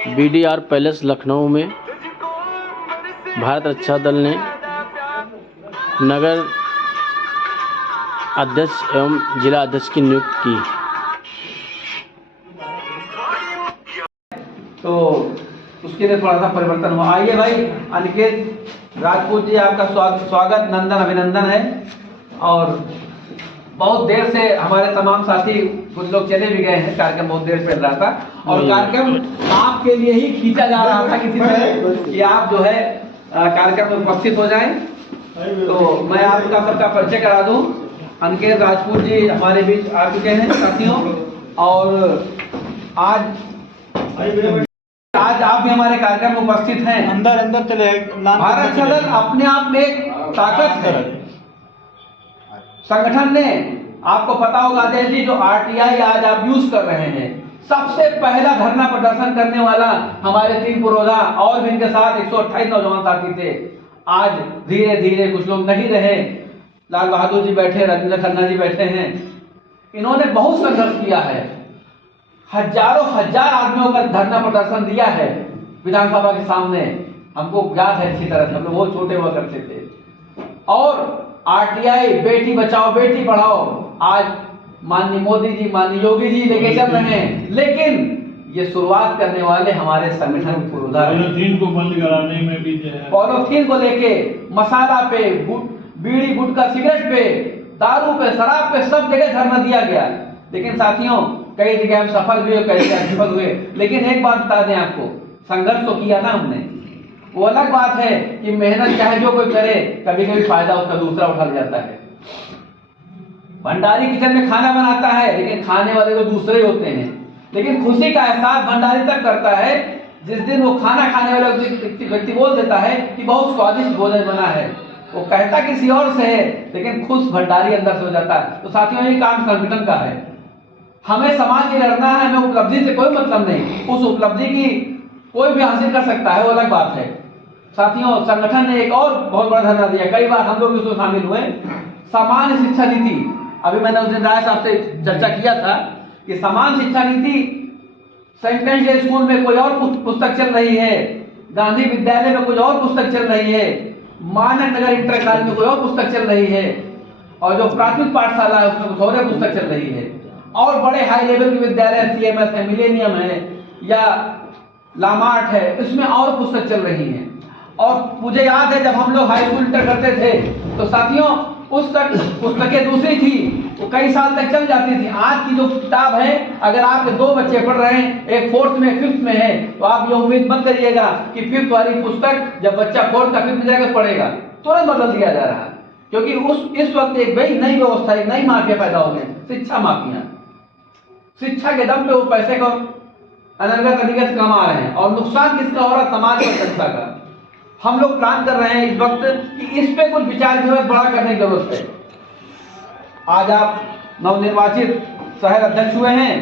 BDR palace Lucknow में भारत रक्षा दल ने नगर अध्यक्ष एवं जिला अध्यक्ष की नियुक्ति की। तो उसके लिए थोड़ा सा परिवर्तन हुआ। आइए भाई अनिकेत राजपूत जी, आपका स्वागत नंदन अभिनंदन है। और बहुत देर से हमारे तमाम साथी कुछ लोग चले भी गए हैं, कार्यक्रम बहुत देर से चल रहा था और कार्यक्रम आपके लिए ही खींचा जा रहा था किसी तरह कि आप जो है कार्यक्रम में उपस्थित हो जाएं। तो मैं आपका सबका परिचय करा दूं। अनिकेत राजपूत जी हमारे बीच आ चुके हैं साथियों, और आज आप भी हमारे कार्यक्रम में उपस्थित हैं। अंदर चले। भारत रक्षा दल अपने आप में एक ताकत है। संगठन ने, आपको पता होगा अजय जी, जो आरटीआई आज आप यूज कर रहे हैं, सबसे पहला धरना प्रदर्शन करने वाला हमारे 3 पुरोधा और भी इनके साथ 128 नौजवान साथी थे। आज धीरे धीरे कुछ लोग नहीं रहे, लाल बहादुर जी बैठे, राजेंद्र खन्ना जी बैठे हैं। इन्होंने बहुत संघर्ष किया है, हजारों हजार आदमियों का धरना प्रदर्शन दिया है विधानसभा के सामने। हमको याद है अच्छी तरह से, हम लोग बहुत छोटे हुआ करते थे। और आरटीआई, बेटी बचाओ बेटी पढ़ाओ, आज माननीय मोदी जी, माननीय योगी जी लेके चल रहे हैं, लेकिन ये शुरुआत करने वाले हमारे संगठन पुरोधा पॉलीथीन को बंद कराने में भी पॉलीथीन को लेके, मसाला पे, बीड़ी गुटखा सिगरेट पे, दारू पे, शराब पे, सब जगह धरना दिया गया। लेकिन साथियों, कई जगह हम सफल हुए, कई जगह असफल हुए। लेकिन एक बात बता दें आपको, संघर्ष तो किया ना हमने। वो अलग बात है कि मेहनत चाहे जो कोई करे, कभी कभी फायदा उसका दूसरा उठा जाता है। भंडारी किचन में खाना बनाता है, लेकिन खाने वाले तो दूसरे होते हैं। लेकिन खुशी का एहसास भंडारी तक करता है जिस दिन वो खाना खाने वाला व्यक्ति बोल देता है कि बहुत स्वादिष्ट भोजन बना है। वो कहता किसी और से है, लेकिन खुश भंडारी अंदर से हो जाता है। तो साथियों, ये काम संगठन का है। हमें समाज के लड़ना है, हमें उपलब्धि से कोई मतलब नहीं। उस उपलब्धि की कोई भी हासिल कर सकता है, वो अलग बात है। साथियों, संगठन ने एक और बहुत बड़ा धरना दिया, कई बार हम लोग उसमें शामिल हुए। सामान्य शिक्षा नीति, अभी मैंने उस दिन राय साहब से चर्चा किया था कि समान शिक्षा नीति, सेंटेंस डे स्कूल में कोई और पुस्तक चल रही है, गांधी विद्यालय में कोई और पुस्तक चल रही है, मानक नगर इंटर कॉलेज में कोई और पुस्तक चल रही है, और जो प्राथमिक पाठशाला है उसमें कुछ और पुस्तक चल रही है। और बड़े हाई लेवल के विद्यालय, सीएमएस है, मिलेनियम है या लामार्ट है, इसमें और पुस्तक चल रही है। और मुझे याद है जब हम लोग हाई स्कूल इंटर करते थे तो साथियों, उस तक पुस्तकें दूसरी थी, वो कई साल तक चल जाती थी। आज की जो किताब है, अगर आपके 2 बच्चे पढ़ रहे हैं, एक 4th में 5th में है, तो आप ये उम्मीद मत करिएगा कि 5th वाली पुस्तक जब बच्चा 4th का 5th में जाकर पढ़ेगा तुरंत बदल दिया जा रहा है। क्योंकि इस वक्त एक नई व्यवस्था, एक नई माफिया पैदा हो गई, शिक्षा माफिया। शिक्षा के दम पे वो पैसे को अनर्गत तरीके से कमा रहे हैं, और नुकसान किसका हो रहा है? समाज और जनता का। हम लोग प्लान कर रहे हैं इस वक्त कि इस पे कुछ विचार विमर्श बड़ा करने की जरूरत है। आज आप नवनिर्वाचित शहर अध्यक्ष हुए हैं,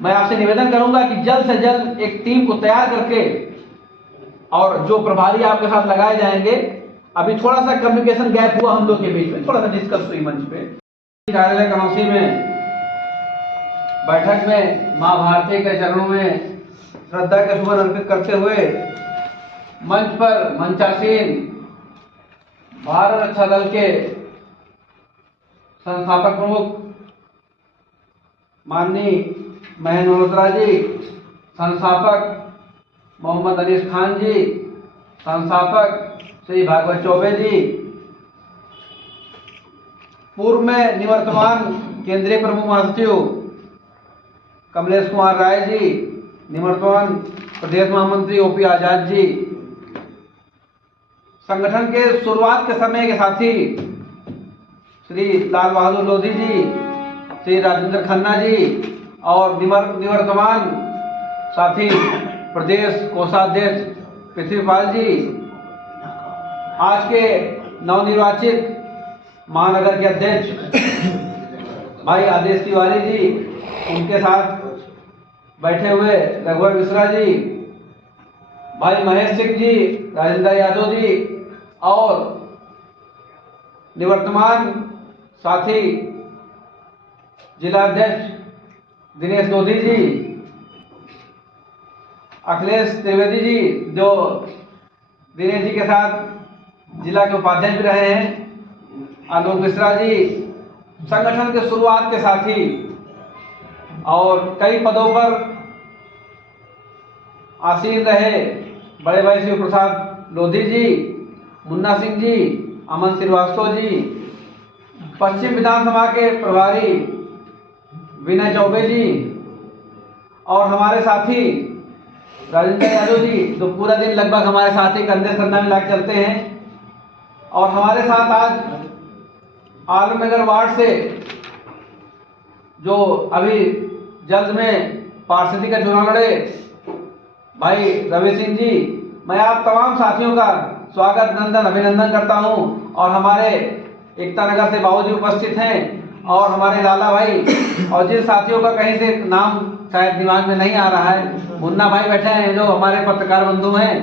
मैं आपसे निवेदन करूंगा कि जल्द से जल्द एक टीम को तैयार करके, और जो प्रभारी आपके साथ लगाए जाएंगे, अभी थोड़ा सा कम्युनिकेशन गैप हुआ हम लोग के बीच में, थोड़ा सा डिस्कस हुई मंच पे। कार्यालय कनौसी में बैठक में मां भारती के चरणों में श्रद्धा के सुमन अर्पित करते हुए मंच पर मंचासीन भारत रक्षा दल के संस्थापक प्रमुख माननीय महेंद्र मल्होत्रा जी, संस्थापक मोहम्मद अनीस खान जी, संस्थापक श्री भागवत चौबे जी, पूर्व में निवर्तमान केंद्रीय प्रमुख महासचिव कमलेश कुमार राय जी, निवर्तमान प्रदेश महामंत्री ओपी आजाद जी, संगठन के शुरुआत के समय के साथी श्री लाल बहादुर लोधी जी, श्री राजेंद्र खन्ना जी, और निवर्तमान साथी प्रदेश कोषाध्यक्ष पृथ्वीपाल जी, आज के नवनिर्वाचित महानगर के अध्यक्ष भाई आदेश तिवारी जी, उनके साथ बैठे हुए रघुवर मिश्रा जी, भाई महेश सिंह जी, राजेंद्र यादव जी, और निवर्तमान साथी जिला अध्यक्ष दिनेश लोधी जी, अखिलेश त्रिवेदी जी जो दिनेश जी के साथ जिला के उपाध्यक्ष भी रहे हैं, आलोक मिश्रा जी संगठन के शुरुआत के साथी और कई पदों पर आसीन रहे, बड़े भाई शिव प्रसाद लोधी जी, मुन्ना सिंह जी, अमन श्रीवास्तव जी, पश्चिम विधानसभा के प्रभारी विनय चौबे जी और हमारे साथी राजेंद्र यादव जी जो पूरा दिन लगभग हमारे साथ ही कंधे कंधा मिला के चलते हैं, और हमारे साथ आज आलमनगर वार्ड से जो अभी जल्द में पार्षदी का चुनाव लड़े भाई रवि सिंह जी, मैं आप तमाम साथियों का स्वागत नंदन अभिनंदन करता हूं। और हमारे एकता नगर से बाबूजी उपस्थित हैं और हमारे लाला भाई, और जिन साथियों का कहीं से नाम शायद दिमाग में नहीं आ रहा है, मुन्ना भाई बैठे हैं जो हमारे पत्रकार बंधु हैं,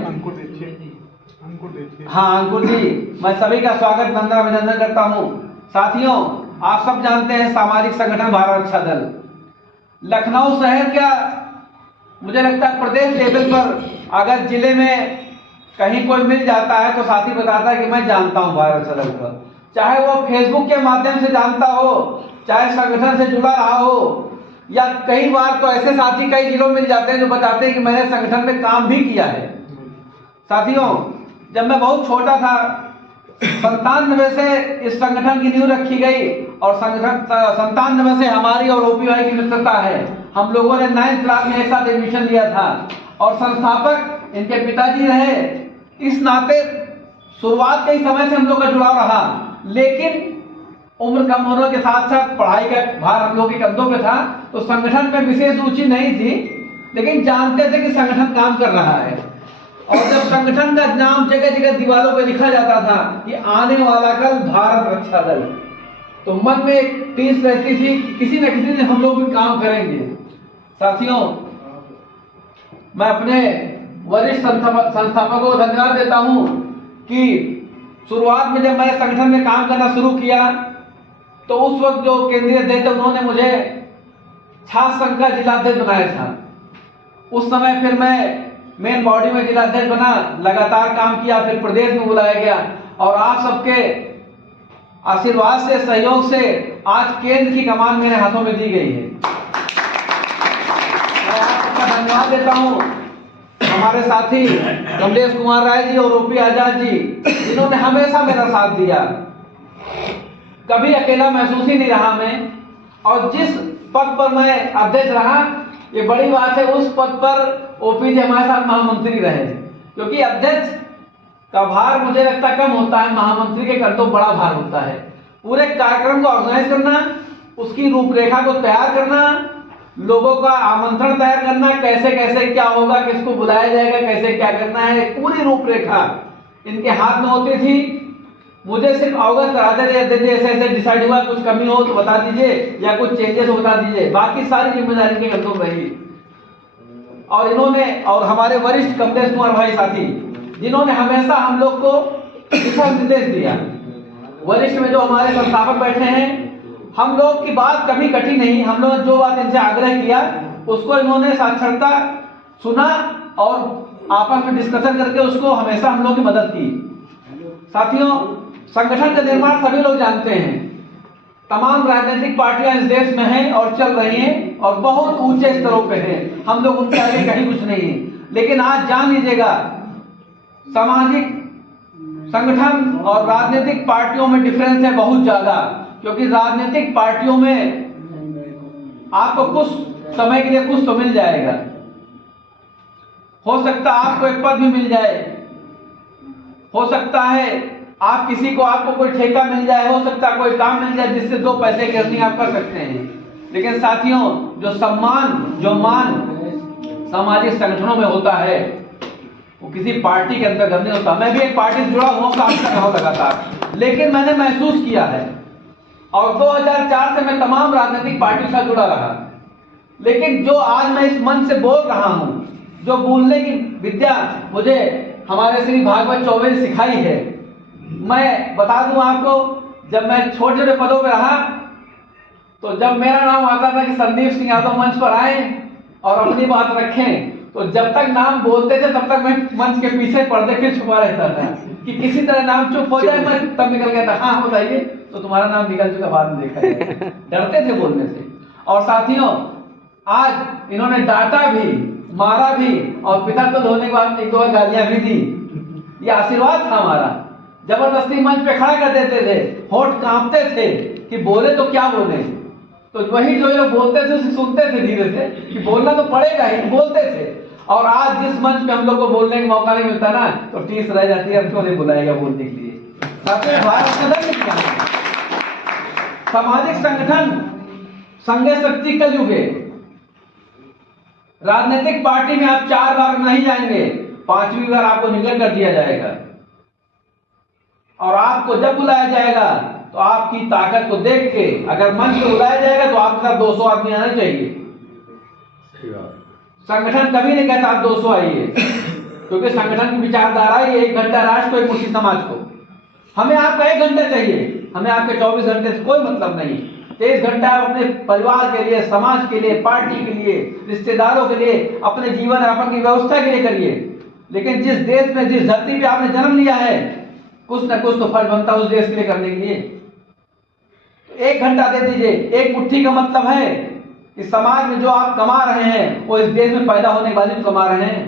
हाँ अंकुर जी, मैं सभी का स्वागत नंदन अभिनंदन करता हूं। साथियों, आप सब जानते हैं सामाजिक संगठन भारत रक्षा दल लखनऊ शहर क्या, मुझे लगता है प्रदेश लेवल पर अगर जिले में कहीं कोई मिल जाता है तो साथी बताता है कि मैं जानता हूं भारत रक्षा दल को, चाहे वो फेसबुक के माध्यम से जानता हो, चाहे संगठन से जुड़ा रहा हो, या कई बार तो ऐसे साथी कई जिलों में मिल जाते हैं जो बताते हैं कि मैंने संगठन में काम भी किया है। साथियों, जब मैं बहुत छोटा था 97 से इस संगठन की नींव रखी गई और संगठन 97 से हमारी और ओपी भाई की मित्रता है। हम लोगों ने 9th क्लास में एक साथ एडमिशन लिया था और संस्थापक इनके पिताजी रहे, इस नाते शुरुआत के समय से हम लोग का जुड़ाव रहा, लेकिन उम्र कम होने के साथ साथ पढ़ाई का भार हम लोग के कंधों पे था, तो संगठन में विशेष रुचि नहीं थी, लेकिन जानते थे कि संगठन काम कर रहा है। और जब संगठन का नाम जगह जगह दीवारों पे लिखा जाता था कि आने वाला कल भारत रक्षा दल, तो मन में एक टीस रहती थी कि किसी न किसी दिन हम लोग भी काम करेंगे। साथियों, मैं अपने वरिष्ठ संस्थापकों को धन्यवाद देता हूं कि शुरुआत में जब मैंने संगठन में काम करना शुरू किया तो उस वक्त जो केंद्रीय अध्यक्ष उन्होंने मुझे छात्र संघ का जिलाध्यक्ष बनाया था। उस समय फिर मैं मेन बॉडी में जिलाध्यक्ष बना, लगातार काम किया, फिर प्रदेश में बुलाया गया और आप सबके आशीर्वाद से, सहयोग से आज केंद्र की कमान मेरे हाथों में दी गई है। मैं आप सबका धन्यवाद देता हूं, हमारे साथी कमलेश कुमार राय जी और ओपी आजाद जी, जिन्होंने हमेशा मेरा साथ दिया, कभी अकेला महसूस ही नहीं रहा मैं। और जिस पद पर मैं अध्यक्ष रहा, ये बड़ी बात है, उस पद पर ओपी जी हमारे साथ महामंत्री रहे, क्योंकि अध्यक्ष का भार मुझे लगता कम होता है, महामंत्री के कंधों बड़ा भार होता है। पूरे कार्यक्रम को ऑर्गेनाइज करना, उसकी रूपरेखा को तैयार करना, लोगों का आमंत्रण तैयार करना, कैसे कैसे क्या होगा, किसको बुलाया जाएगा, कैसे क्या करना है, पूरी रूपरेखा इनके हाथ में होती थी। मुझे सिर्फ अवगत कराते थे, ऐसे ऐसे डिसाइड हुआ, कुछ कमी हो तो बता दीजिए या कुछ चेंजेस बता दीजिए, बाकी सारी जिम्मेदारी के कंधों रही। और इन्होंने, और हमारे वरिष्ठ कमलेश कुमार भाई साथी, जिन्होंने हमेशा हम लोग को दिशा निर्देश दिया। वरिष्ठ में जो हमारे संस्थापक बैठे हैं, हम लोग की बात कभी कटी नहीं, हम लोग जो बात इनसे आग्रह किया उसको इन्होंने साक्षरता सुना और आपस में डिस्कशन करके उसको हमेशा हम लोग की मदद की। साथियों, संगठन का निर्माण सभी लोग जानते हैं, तमाम राजनीतिक पार्टियां इस देश में हैं और चल रही हैं और बहुत ऊंचे स्तरों पे हैं, हम लोग उनके आगे कहीं कुछ नहीं है। लेकिन आज जान लीजिएगा, सामाजिक संगठन और राजनीतिक पार्टियों में डिफरेंस है बहुत ज्यादा, क्योंकि राजनीतिक पार्टियों में आपको कुछ समय के लिए कुछ तो मिल जाएगा, हो सकता है आपको एक पद भी मिल जाए, हो सकता है आप किसी को, आपको कोई ठेका मिल जाए, हो सकता है कोई काम मिल जाए जिससे 2 पैसे की अर्निंग आप कर सकते हैं। लेकिन साथियों, जो सम्मान, जो मान सामाजिक संगठनों में होता है वो किसी पार्टी के अंतर्गत नहीं होता। मैं भी एक पार्टी से जुड़ा हुआ, काम कर रहा हूं लगातार, लेकिन मैंने महसूस किया है और 2004 से मैं तमाम राजनीतिक पार्टियों से जुड़ा रहा, लेकिन जो आज मैं इस मंच से बोल रहा हूं, जो बोलने की विद्या मुझे हमारे श्री भागवत चौबे ने सिखाई है, मैं बता दूं आपको, जब मैं छोटे छोटे पदों पे रहा तो जब मेरा नाम आता था कि संदीप सिंह यादव मंच पर आए और अपनी बात रखें, तो जब तक नाम बोलते थे तब तक मैं मंच के पीछे पर्दे के छुपा रहता था कि किसी तरह नाम चुप हो जाए, मैं तब निकल गया था, हाँ बताइए, तो तुम्हारा नाम निकल चुका, बाद में देखा जाएगा। डरते थे बोलने से। और साथियों, आज इन्होंने डांटा भी, मारा भी, और पिता तो धोने के बाद एक दो गालियां भी दी। ये आशीर्वाद था हमारा। जबरदस्ती मंच पे खड़ा कर देते थे, होठ कांपते थे कि बोले तो क्या बोले। तो वही जो लोग बोलते थे उसे सुनते थे धीरे से कि बोलना तो पड़ेगा ही, बोलते थे। और आज जिस मंच पे हम लोग को बोलने का मौका नहीं मिलता ना, तो टीस रह जाती है, क्यों नहीं बुलाएगा बोलने के लिए। सामाजिक संगठन संघ शक्ति का युग है। राजनीतिक पार्टी में आप 4 बार नहीं जाएंगे, 5वीं बार आपको निकल कर दिया जाएगा। और आपको जब बुलाया जाएगा तो आपकी ताकत को देख के, अगर मंच पे बुलाया जाएगा तो आपके साथ 200 आदमी आना चाहिए। संगठन कभी नहीं कहता आप 200 आइए, क्योंकि संगठन की विचारधारा ही 1 घंटा राष्ट्र को, 1 मुट्ठी समाज को। हमें आपका 1 घंटा चाहिए, हमें आपके 24 घंटे से कोई मतलब नहीं। 23 घंटा आप अपने परिवार के लिए, समाज के लिए, पार्टी के लिए, रिश्तेदारों के लिए, अपने जीवन यापन की व्यवस्था के लिए करिए। लेकिन जिस देश में, जिस धरती पे आपने जन्म लिया है, कुछ न कुछ तो फर्ज बनता है उस देश के लिए करने के लिए। तो 1 घंटा दे दीजिए। 1 मुट्ठी का मतलब है कि समाज में जो आप कमा रहे हैं वो इस देश में पैदा होने वाले जो कमा रहे हैं,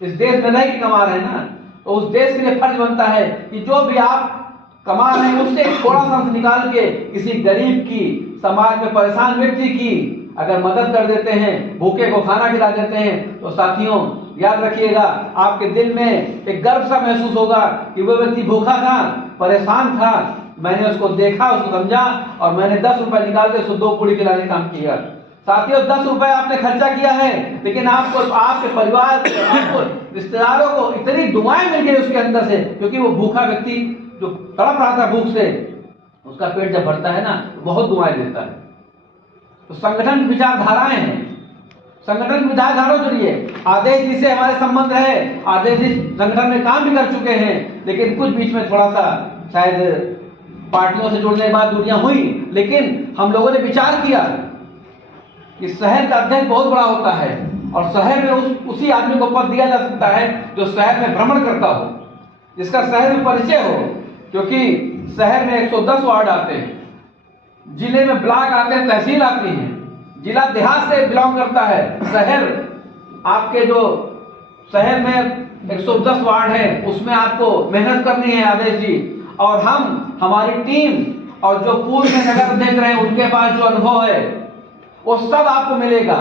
इस देश में रह के कमा रहे हैं ना, तो उस देश के लिए फर्ज बनता है कि जो भी आप कमा रहे हैं उससे थोड़ा सा निकाल के किसी गरीब की, समाज में परेशान व्यक्ति की अगर मदद कर देते हैं, भूखे को खाना खिला देते हैं, तो साथियों याद रखिएगा, आपके दिल में एक गर्व सा महसूस होगा कि वो व्यक्ति भूखा था, परेशान था, मैंने उसको देखा, उसको समझा, और मैंने 10 रुपए निकाल के उसको 2 पूड़ी खिलाने का काम किया। साथियों 10 रुपए आपने खर्चा किया है, लेकिन आपको, आपके परिवार, आपको रिश्तेदारों को इतनी दुआएं मिल गई उसके अंदर से, क्योंकि वो भूखा व्यक्ति जो तड़प रहा था भूख से, उसका पेट जब भरता है ना तो बहुत दुआएं देता है। तो संगठन की विचारधाराएं हैं, संगठन की विचारधाराओं जुड़िए। आदेश जी से हमारे संबंध है, आदेश जी संगठन में काम भी कर चुके हैं, लेकिन कुछ बीच में थोड़ा सा शायद पार्टियों से जुड़ने के बाद दूरियां हुई, लेकिन हम लोगों ने विचार किया कि शहर का अध्यक्ष बहुत बड़ा होता है, और शहर में उसी आदमी को पद दिया जा सकता है जो शहर में भ्रमण करता हो, जिसका शहर में परिचय हो, क्योंकि शहर में 110 वार्ड आते हैं, जिले में ब्लॉक आते हैं, तहसील आती है, जिला देहात से बिलोंग करता है। शहर आपके जो शहर में 110 वार्ड है उसमें आपको मेहनत करनी है आदेश जी, और हमारी टीम और जो पूर्व में नगर अध्यक्ष रहे उनके पास जो अनुभव है वो सब आपको मिलेगा।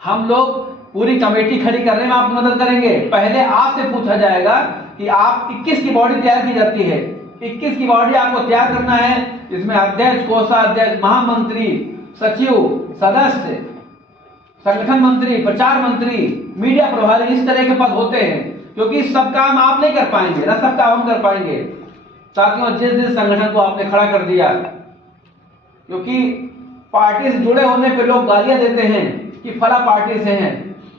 हम लोग पूरी कमेटी खड़ी करने में आपकी मदद करेंगे। पहले आपसे पूछा जाएगा कि आप 21 की बॉडी तैयार की जाती है, 21 की बॉडी आपको तैयार करना है, जिसमें अध्यक्ष, कोषाध्यक्ष, महामंत्री, सचिव, सदस्य, संगठन मंत्री, प्रचार मंत्री, मीडिया प्रभारी, इस तरह के पद होते हैं, क्योंकि सब काम आप नहीं कर पाएंगे ना, सब काम हम कर पाएंगे। साथियों जिस संगठन को आपने खड़ा कर दिया, क्योंकि पार्टी से जुड़े होने पे लोग गालियां देते हैं कि फला पार्टी से हैं,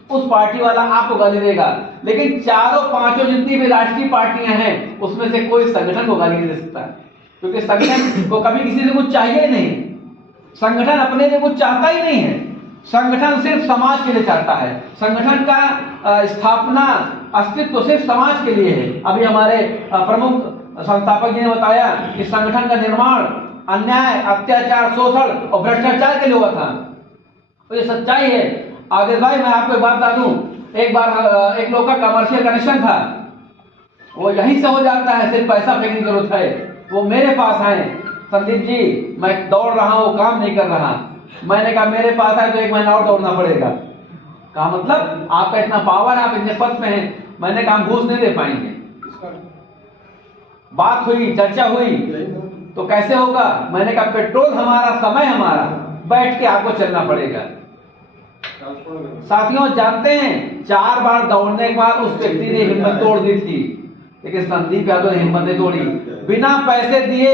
उस पार्टी वाला आपको गाली देगा, लेकिन चारों पांचों जितनी भी राष्ट्रीय पार्टियां हैं उसमें से कोई संगठन को गाली नहीं दे सकता, क्योंकि संगठन को कभी किसी से कुछ चाहिए नहीं, संगठन अपने लिए कुछ चाहता ही नहीं है, संगठन सिर्फ समाज के लिए चाहता है। संगठन का स्थापना, अस्तित्व सिर्फ समाज के लिए है। अभी हमारे प्रमुख संस्थापक जी ने बताया कि संगठन का निर्माण अन्याय, अत्याचार, शोषण और भ्रष्टाचार के लिए हुआ था, तो ये सच्चाई है। आदेश भाई मैं आपको एक बात बता दूं, एक बार एक लोग का कमर्शियल कनेक्शन था, वो यहीं से हो जाता है, सिर्फ पैसा फेंकने की जरूरत है। वो मेरे पास आए, संदीप जी मैं दौड़ रहा हूँ, काम नहीं कर रहा। मैंने कहा मेरे पास आए तो 1 महीना और दौड़ना पड़ेगा। कहा मतलब आपका इतना पावर है, आप इतने पद में हैं। मैंने कहा घूस नहीं दे पाएंगे। बात हुई, चर्चा हुई, तो कैसे होगा? मैंने कहा पेट्रोल हमारा, समय हमारा, बैठ के आपको चलना पड़ेगा। साथियों जानते हैं 4 बार दौड़ने के बाद उस व्यक्ति ने हिम्मत तोड़ दी थी, लेकिन संदीप यादव ने हिम्मत नहीं तोड़ी। बिना पैसे दिए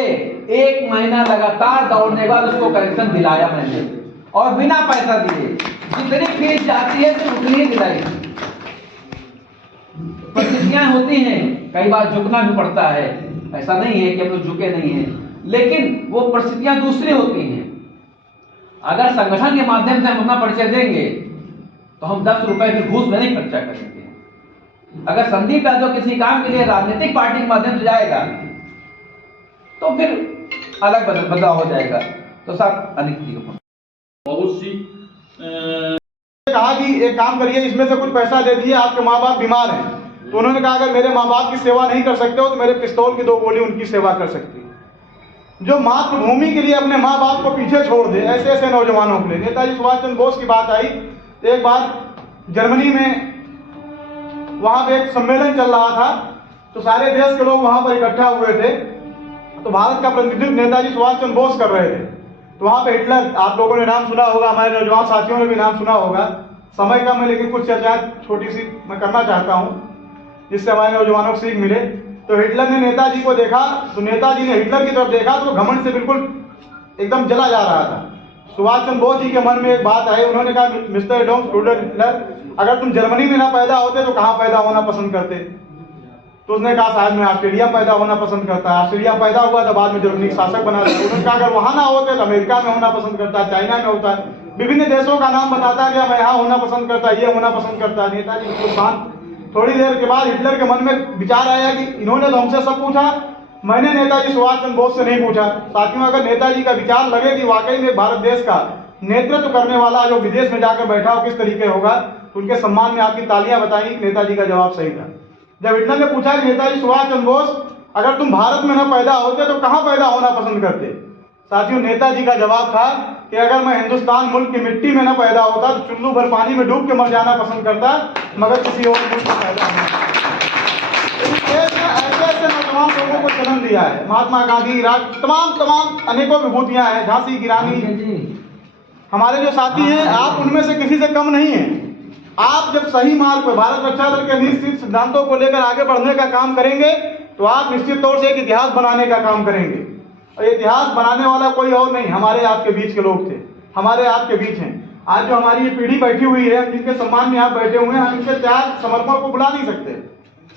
1 महीना लगातार दौड़ने के बाद उसको कनेक्शन दिलाया मैंने, और बिना पैसा दिए। जितनी फीस जाती है तो उतनी ही दिलाई। परिस्थितियां होती हैं, कई बार झुकना भी पड़ता है, ऐसा नहीं है कि हम लोग झुके नहीं हैं, लेकिन वो परिस्थितियां दूसरी होती हैं। अगर संगठन के माध्यम से हम अपना परिचय देंगे तो हम 10 रुपए की घूस में नहीं खर्चा करेंगे। अगर संदीप यादव किसी काम के लिए राजनीतिक पार्टी के माध्यम से जाएगा तो फिर अलग बदलाव हो जाएगा। तो साहब अनिक बहुत सी कहा कि एक काम करिए, इसमें से कुछ पैसा दे दिए, आपके माँ बाप बीमार हैं। तो उन्होंने कहा अगर मेरे माँ बाप की सेवा नहीं कर सकते हो तो मेरे पिस्तौल की 2 गोली उनकी सेवा कर सकती है। जो मातृभूमि के लिए अपने माँ बाप को पीछे छोड़ दे, ऐसे ऐसे नौजवानों के लिए। नेताजी सुभाष चंद्र बोस की बात आई, एक बार जर्मनी में वहां पे एक सम्मेलन चल रहा था, तो सारे देश के लोग वहां पर इकट्ठा हुए थे। तो भारत का प्रतिनिधित्व नेताजी सुभाष चंद्र बोस कर रहे थे। तो वहां पे हिटलर, आप लोगों ने नाम सुना होगा, हमारे नौजवान साथियों ने भी नाम सुना होगा। समय कम है लेकिन कुछ चर्चा छोटी सी मैं करना चाहता हूं जिससे हमारे नौजवानों को सीख मिले। तो हिटलर ने नेताजी को देखा, तो नेताजी ने हिटलर की तरफ देखा तो घमंड से बिल्कुल एकदम जला जा रहा था। सुभाष चंद्र बोस जी के मन में एक बात आई, उन्होंने कहा मिस्टर एडॉल्फ हिटलर, अगर तुम जर्मनी में ना पैदा होते तो कहाँ पैदा होना पसंद करते? तो उसने कहा शायद मैं ऑस्ट्रेलिया पैदा होना पसंद करता। ऑस्ट्रेलिया पैदा हुआ तो बाद में जर्मनी शासक बना था। उन्होंने कहा अगर वहां ना होते तो अमेरिका में होना पसंद करता, चाइना में होता, विभिन्न देशों का नाम बताता कि मैं यहाँ होना पसंद करता, ये होना पसंद करता। नेताजी बिल्कुल शांत। थोड़ी देर के बाद हिटलर के मन में विचार आया कि इन्होंने तो हमसे सब पूछा, मैंने नेताजी सुभाष चंद्र बोस से नहीं पूछा। साथियों, अगर नेताजी का विचार लगे कि वाकई में भारत देश का नेतृत्व करने वाला जो विदेश में जाकर बैठा हो किस तरीके होगा, तो उनके सम्मान में आपकी तालियां बताएंगी कि नेताजी का जवाब सही था। जब हिटलर ने पूछा कि नेताजी सुभाष चंद्र बोस, अगर तुम भारत में न पैदा होते तो कहां पैदा होना पसंद करते? साथियों, नेताजी का जवाब था कि अगर मैं हिंदुस्तान मुल्क की मिट्टी में न पैदा होता तो चुल्लू भर पानी में डूब के मर जाना पसंद करता, मगर किसी और मुल्क में पैदा होना। ऐसे ऐसे नौजवान लोगों को जन्म दिया है। महात्मा गांधी, तमाम अनेकों विभूतियां हैं, झांसी की रानी, हमारे जो साथी हैं, आप उनमें से किसी से कम नहीं हैं। आप जब सही मार्ग पर भारत रक्षा दल के निश्चित सिद्धांतों को लेकर आगे बढ़ने का काम करेंगे तो आप निश्चित तौर से एक इतिहास बनाने का काम करेंगे। और इतिहास बनाने वाला कोई और नहीं, हमारे आपके बीच के लोग थे, हमारे आपके बीच हैं। आज जो हमारी ये पीढ़ी बैठी हुई है, जिनके सम्मान में आप बैठे हुए हैं, हम इनके त्याग समर्पण को बुला नहीं सकते।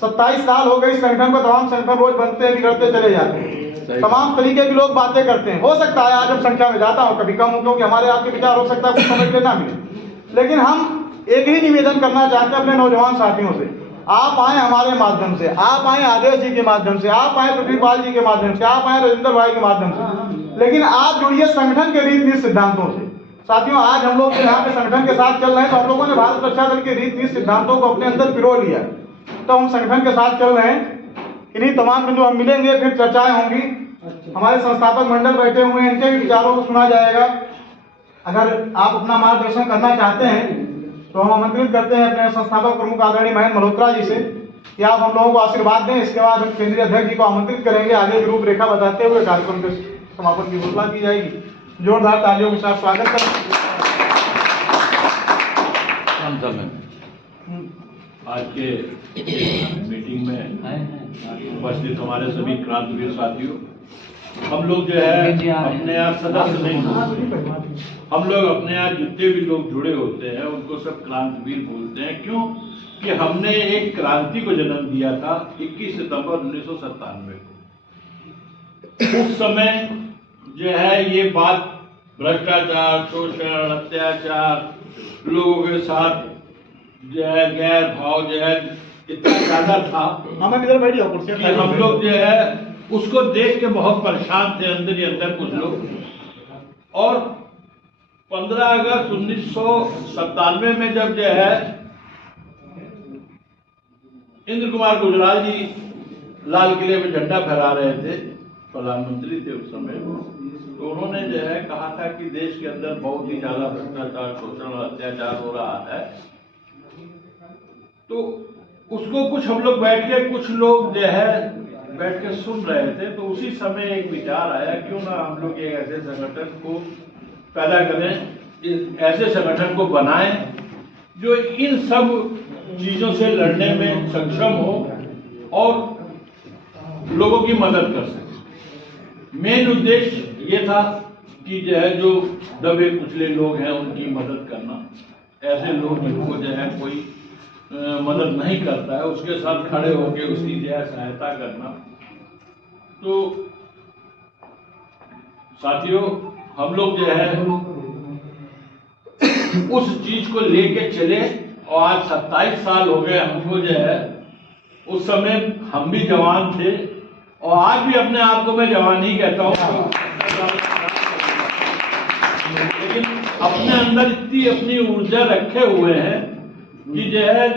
27 साल हो गए इस संगठन को, तमाम संगठन रोज बनते हैं, बिगड़ते चले जाते हैं, तमाम तरीके के लोग बातें करते हैं। हो सकता है आज हम संख्या में जाता हूँ, कभी कम हो, क्योंकि हमारे आपके विचार हो सकता है कुछ समझ लेना मिले। लेकिन हम एक ही निवेदन करना चाहते हैं अपने नौजवान साथियों से, आप आए हमारे माध्यम से, आप आए आदेश जी के माध्यम से, आप आए पृथ्वीपाल जी के माध्यम से, आप आए राजेंद्र भाई के माध्यम से, लेकिन आप जुड़िए संगठन के रीति नीति सिद्धांतों से। साथियों, आज हम लोग यहाँ पे संगठन के साथ चल रहे हैं, तो हम लोगों ने भारत रक्षा दल के रीति नीति सिद्धांतों को अपने अंदर पिरो लिया, तो हम संगठन के साथ चल रहे हैं। इन्हीं तमाम बिंदु हम मिलेंगे, फिर चर्चाएं होंगी। हमारे संस्थापक मंडल बैठे हुए हैं, इनके भी विचारों को सुना जाएगा। अगर आप अपना मार्गदर्शन करना चाहते हैं तो हम आमंत्रित करते हैं अपने संस्थापक प्रमुख आदरणीय महेंद्र मल्होत्रा जी से कि आप हम लोगों को आशीर्वाद दें। इसके बाद हम केंद्रीय अध्यक्ष जी को आमंत्रित करेंगे, आगे की रूपरेखा बताते हुए कार्यक्रम के समापन की घोषणा की जाएगी। जोरदार तालियों के साथ स्वागत करें। आज के मीटिंग में उपस्थित हमारे सभी क्रांतिवीर साथियों, हम लोग जो है अपने यहाँ सदस्य नहीं बोलते, हम लोग अपने यहाँ जितने भी लोग जुड़े होते हैं उनको सब क्रांतिवीर बोलते हैं। क्यों? कि हमने एक क्रांति को जन्म दिया था 21 सितंबर 1997 को। उस समय जो है ये बात भ्रष्टाचार, शोषण, अत्याचार, लोगों के साथ जो है गैर भाव जो है इतना ज्यादा था कि हम लोग जो है उसको देख के बहुत परेशान थे अंदर ही अंदर कुछ लोग। और 15 अगस्त 1997 में जब जो है इंद्र कुमार गुजराल जी लाल किले में झंडा फहरा रहे थे, प्रधानमंत्री थे उस समय, तो उन्होंने जो है कहा था कि देश के अंदर बहुत ही ज्यादा भ्रष्टाचार, शोषण और अत्याचार हो रहा है। तो उसको कुछ हम लोग बैठ के, कुछ लोग जो है बैठ के सुन रहे थे, तो उसी समय एक विचार आया, क्यों ना हम लोग एक ऐसे संगठन को पैदा करें, ऐसे संगठन को बनाएं जो इन सब चीजों से लड़ने में सक्षम हो और लोगों की मदद कर सके। मेन उद्देश्य ये था कि जो है जो दबे कुचले लोग हैं उनकी मदद करना, ऐसे लोग जिनको जो है कोई मदद नहीं करता है उसके साथ खड़े होकर उसकी जो है सहायता करना। तो साथियों, हम लोग जो है उस चीज को लेके चले। और आज 27 साल हो गए हमको जो है, उस समय हम भी जवान थे और आज भी अपने आप को मैं जवान ही कहता हूँ, लेकिन अपने अंदर इतनी अपनी ऊर्जा रखे हुए हैं कि जो है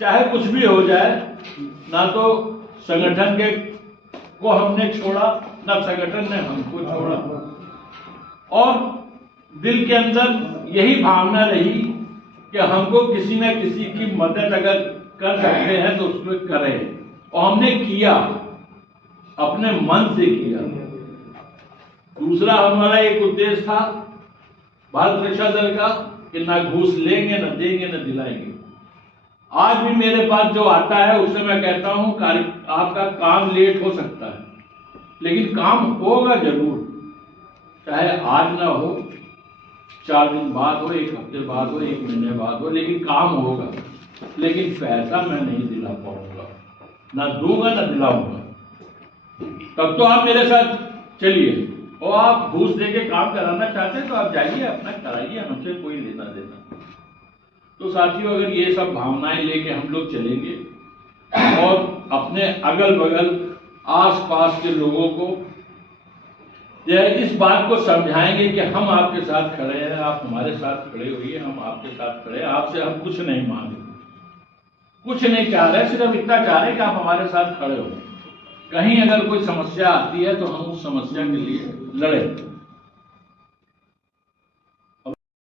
चाहे कुछ भी हो जाए, ना तो संगठन के को हमने छोड़ा, ना संगठन ने हमको छोड़ा। और दिल के अंदर यही भावना रही कि हमको किसी न किसी की मदद अगर कर सकते हैं तो उसमें करें। और हमने किया, अपने मन से किया। दूसरा हमारा एक उद्देश्य था भारत रक्षा दल का कि ना घूस लेंगे, ना देंगे, ना दिलाएंगे। आज भी मेरे पास जो आता है उससे मैं कहता हूं आपका काम लेट हो सकता है, लेकिन काम होगा जरूर, चाहे आज ना हो, 4 दिन बाद हो, 1 हफ्ते बाद हो, 1 महीने बाद हो, लेकिन काम होगा। लेकिन पैसा मैं नहीं दिला पाऊंगा, ना दूंगा ना दिलाऊंगा। तब तो आप मेरे साथ चलिए, और आप घूस देके काम कराना चाहते हैं तो आप जाइए, अपना कराइए, हमसे कोई लेना देना। तो साथियों, अगर ये सब भावनाएं लेके हम लोग चलेंगे और अपने अगल बगल आस पास के लोगों को इस बात को समझाएंगे कि हम आपके साथ खड़े हैं, आप हमारे साथ खड़े होइए, हम आपके साथ खड़े हैं, आपसे हम कुछ नहीं मांगे, कुछ नहीं चाह रहे, सिर्फ इतना चाह रहे कि आप हमारे साथ खड़े हो। कहीं अगर कोई समस्या आती है तो हम उस समस्या के लिए लड़े।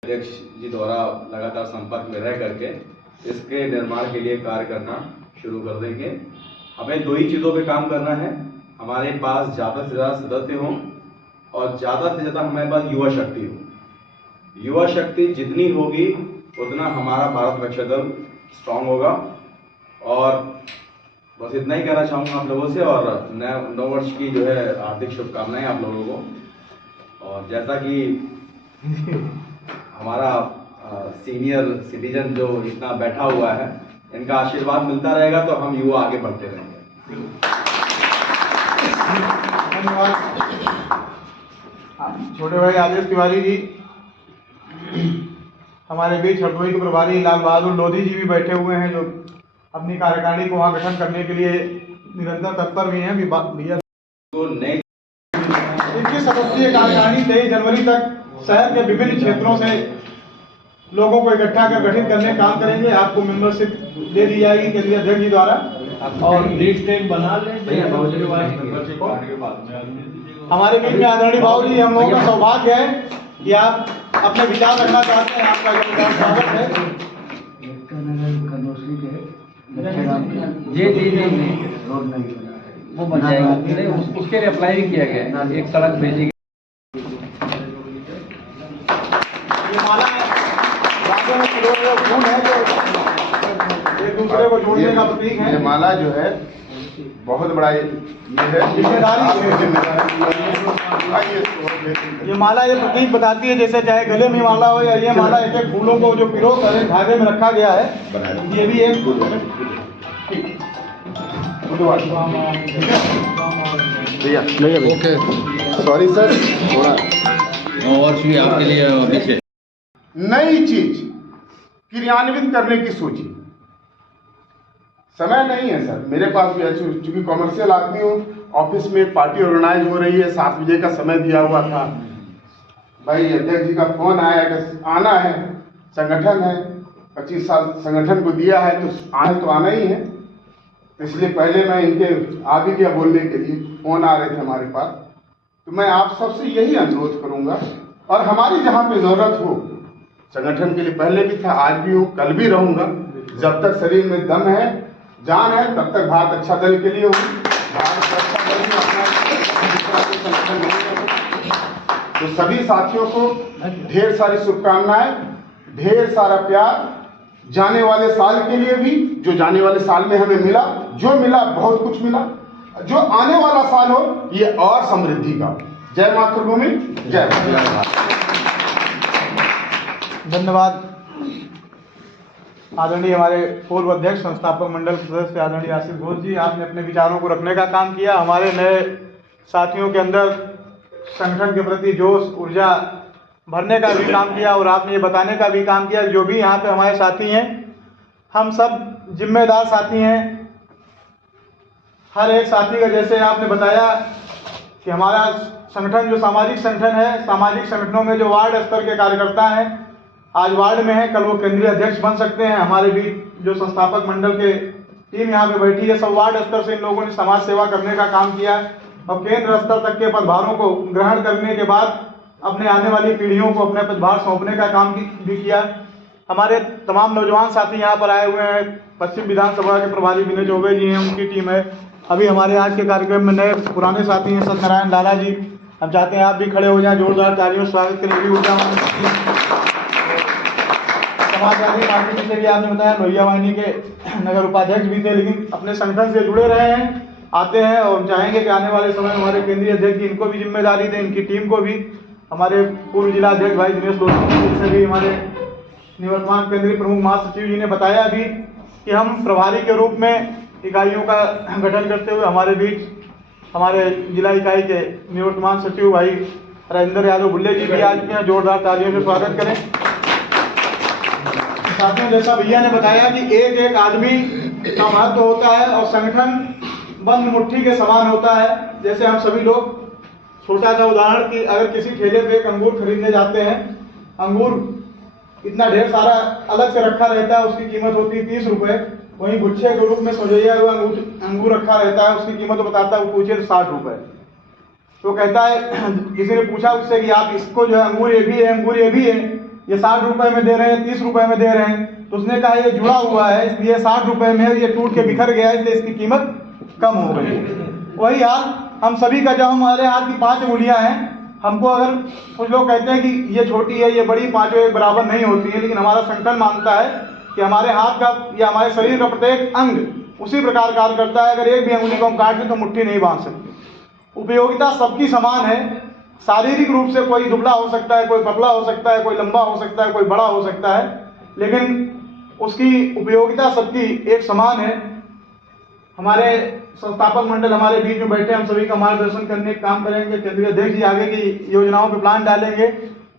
अध्यक्ष जी द्वारा लगातार संपर्क में रह करके इसके निर्माण के लिए कार्य करना शुरू कर देंगे। हमें 2 ही चीज़ों पे काम करना है, हमारे पास ज़्यादा से ज़्यादा सदस्य हों और ज़्यादा से ज़्यादा हमारे पास युवा शक्ति हो। युवा शक्ति जितनी होगी उतना हमारा भारत रक्षा दल स्ट्रांग होगा। और बस इतना ही कहना चाहूँगा आप लोगों से, और नव वर्ष की जो है हार्दिक शुभकामनाएं आप लोगों को। और जैसा कि हमारा सीनियर सिटीजन जो इतना बैठा हुआ है, इनका आशीर्वाद मिलता रहेगा तो हम युवा आगे बढ़ते रहेंगे। छोटे भाई आदेश तिवारी जी, हमारे बीच हरदोई के प्रभारी लाल बहादुर लोधी जी भी बैठे हुए हैं, जो अपनी कार्यकारिणी को वहाँ गठन करने के लिए निरंतर तत्पर भी हैं। भैया तो नए 21 सदस्यीय कार्यकारिणी 23 जनवरी तक शहर के विभिन्न क्षेत्रों से लोगों को इकट्ठा कर गठित करने काम करेंगे। आपको मेंबरशिप दे दी जाएगी केंद्रीय अध्यक्ष जी द्वारा। और लिस्ट एक बना लें, हमारे बीच में आदरणीय बाबू जी, हम लोगों का सौभाग्य है कि आप अपने विचार रखना चाहते हैं, आपका योगदान स्वागत है। जी रोड नहीं वो बन जाएगा, उसके लिए अप्लाई भी किया गया है, एक सड़क भेजी गई। ये माला है, रातों में फूल है जो एक दूसरे को जोड़ने का प्रतीक है। ये माला जो है बहुत बड़ा ये है जिम्मेदारी। ये माला ये प्रतीक बताती है, जैसे चाहे गले में माला हो या ये माला एक एक फूलों को जो पिरो कर धागे में रखा गया है, ये भी एक भैया ओके सॉरी सर, थोड़ा वर्ष भी आपके लिए पीछे। नई चीज क्रियान्वित करने की सोची, समय नहीं है सर मेरे पास भी। चूंकि कॉमर्शियल आदमी हूँ, ऑफिस में पार्टी ऑर्गेनाइज हो रही है, 7 बजे का समय दिया हुआ था। भाई अध्यक्ष जी का फोन आया कि आना है, संगठन है, 25 साल संगठन को दिया है तो आना ही है। तो इसलिए पहले मैं इनके आ भी गया बोलने के लिए, फोन आ रहे थे हमारे पास। तो मैं आप सबसे यही अनुरोध करूंगा, और हमारी जहाँ पे जरूरत हो, संगठन के लिए पहले भी था, आज भी हूँ, कल भी रहूंगा। जब तक शरीर में दम है, जान है, तब तक भारत रक्षा दल के लिए हूँ। भारत रक्षा दल में अपना संगठन नहीं है। तो सभी साथियों को ढेर सारी शुभकामनाएं, ढेर सारा प्यार। जाने वाले साल के लिए भी, जो जाने वाले साल में हमें मिला, जो मिला बहुत कुछ मिला, जो आने वाला साल हो ये और समृद्धि का। जय मातृभूमि, जय भारत। धन्यवाद। आदरणीय हमारे पूर्व अध्यक्ष संस्थापक मंडल के सदस्य आदरणीय आशीष घोष जी, आपने अपने विचारों को रखने का काम किया। हमारे नए साथियों के अंदर संगठन के प्रति जोश, ऊर्जा भरने का भी काम किया और आपने ये बताने का भी काम किया। जो भी यहाँ पे हमारे साथी हैं, हम सब जिम्मेदार साथी हैं। हर एक साथी का, जैसे आपने बताया कि हमारा संगठन जो सामाजिक संगठन है, सामाजिक संगठनों में जो वार्ड स्तर के कार्यकर्ता हैं, आज वार्ड में हैं, कल वो केंद्रीय अध्यक्ष बन सकते हैं। हमारे बीच जो संस्थापक मंडल के टीम यहाँ पे बैठी है, सब वार्ड स्तर से इन लोगों ने समाज सेवा करने का काम किया और केंद्र स्तर तक के पदभारों को ग्रहण करने के बाद अपने आने वाली पीढ़ियों को अपने पदभार सौंपने का काम भी किया। हमारे तमाम नौजवान साथी यहाँ पर आए हुए हैं। पश्चिम विधानसभा के प्रभारी विनय चौबे जी हैं, उनकी टीम है। अभी हमारे आज के कार्यक्रम में नए पुराने साथी हैं, सत्यनारायण लाला जी। हम चाहते हैं आप भी खड़े हो जाएं, जोरदार तालियों से स्वागत करें। ऊर्जावान समाजवादी पार्टी में से भी आपने बताया, लोहिया वाहिनी के नगर उपाध्यक्ष भी थे, लेकिन अपने संगठन से जुड़े रहे हैं, आते हैं। और हम चाहेंगे कि आने वाले समय में हमारे केंद्रीय अध्यक्ष जी इनको भी जिम्मेदारी दें, इनकी टीम को भी। हमारे पूर्व जिला अध्यक्ष भाई दिनेश लोधी से भी, हमारे निवर्तमान केंद्रीय प्रमुख महासचिव जी ने बताया भी कि हम प्रभारी के रूप में इकाइयों का गठन करते हुए हमारे बीच हमारे जिला इकाई के निवर्तमान सचिव भाई राजेंद्र यादव बुल्ले जी भी आज के, जोरदार तालियों से स्वागत करें। साथियों, जैसा भैया ने बताया कि एक एक आदमी का महत्व होता है और संगठन बंद मुट्ठी के समान होता है। जैसे हम सभी लोग, छोटा सा उदाहरण कि अगर किसी ठेले पे एक अंगूर खरीदने जाते हैं, अंगूर इतना ढेर सारा अलग से रखा रहता है, उसकी कीमत होती है 30 रुपये। वहीं गुच्छे के रूप में सजैया हुआ अंगूर रखा रहता है, उसकी कीमत बताता है, वो पूछे तो 60 रुपये। तो कहता है, किसी ने पूछा उससे कि आप इसको जो है अंगूर ये भी है, अंगूर ये भी है, ये 60 रुपये में दे रहे हैं, 30 रुपये में दे रहे हैं। तो उसने कहा ये जुड़ा हुआ है, इसलिए 60 रुपये में ये टूट के बिखर गया, इसलिए इसकी कीमत कम हो गई। वही हाल हम सभी का, जब हमारे हाथ की 5 उंगलियां हैं, हमको अगर कुछ लोग कहते हैं कि ये छोटी है, ये बड़ी, पांचों एक बराबर नहीं होती है, लेकिन हमारा संगठन मानता है कि हमारे हाथ का या हमारे शरीर का प्रत्येक अंग उसी प्रकार कार्य करता है। अगर एक भी अंगुली को हम काट दें तो मुट्ठी नहीं बांध सकते। उपयोगिता सबकी समान है। शारीरिक रूप से कोई दुबला हो सकता है, कोई पतला हो सकता है, कोई लंबा हो सकता है, कोई बड़ा हो सकता है, लेकिन उसकी उपयोगिता सबकी एक समान है। हमारे संस्थापक मंडल हमारे बीच में बैठे, हम सभी का मार्गदर्शन करने का काम करेंगे। केंद्रीय अध्यक्ष जी आगे की योजनाओं पे प्लान डालेंगे।